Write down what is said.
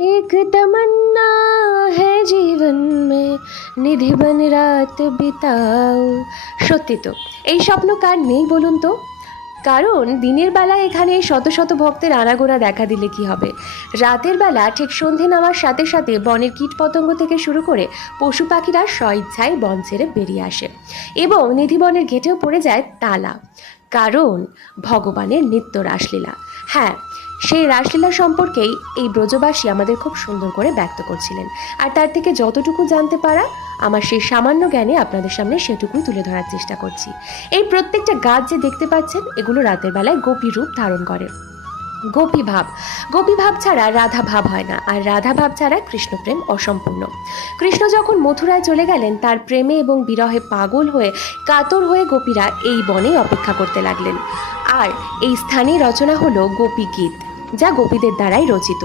एक तमन्ना है जीवन में निधि बन রাত বিতাও। সত্যি তো, এই স্বপ্ন কার নেই বলুন তো? কারণ দিনের বেলা এখানে শত শত ভক্তের আনাগোনা দেখা দিলে কি হবে, রাতের বেলা ঠিক সন্ধে নামার সাথে সাথে বনের কীটপতঙ্গ থেকে শুরু করে পশু পাখিরা স্বইচ্ছায় বন ছেড়ে বেরিয়ে আসে এবং নিধিবনের গেটেও পড়ে যায় তালা। কারণ ভগবানের নিত্য রাসলীলা। হ্যাঁ, সেই রাসলীলা সম্পর্কেই এই ব্রজবাসী আমাদের খুব সুন্দর করে ব্যক্ত করছিলেন, আর তার থেকে যতটুকু জানতে পারা আমার সেই সামান্য জ্ঞানে আপনাদের সামনে সেটুকুই তুলে ধরার চেষ্টা করছি। এই প্রত্যেকটা গাছ যে দেখতে পাচ্ছেন, এগুলো রাতের বেলায় গোপী রূপ ধারণ করে। গোপী ভাব ছাড়া রাধা ভাব হয় না, আর রাধা ভাব ছাড়া কৃষ্ণপ্রেম অসম্পূর্ণ। কৃষ্ণ যখন মথুরায় চলে গেলেন, তার প্রেমে এবং বিরহে পাগল হয়ে কাতর হয়ে গোপীরা এই বনে অপেক্ষা করতে লাগলেন। আর এই স্থানে রচনা হলো গোপী গীত, যা গোপীদের দ্বারাই রচিত।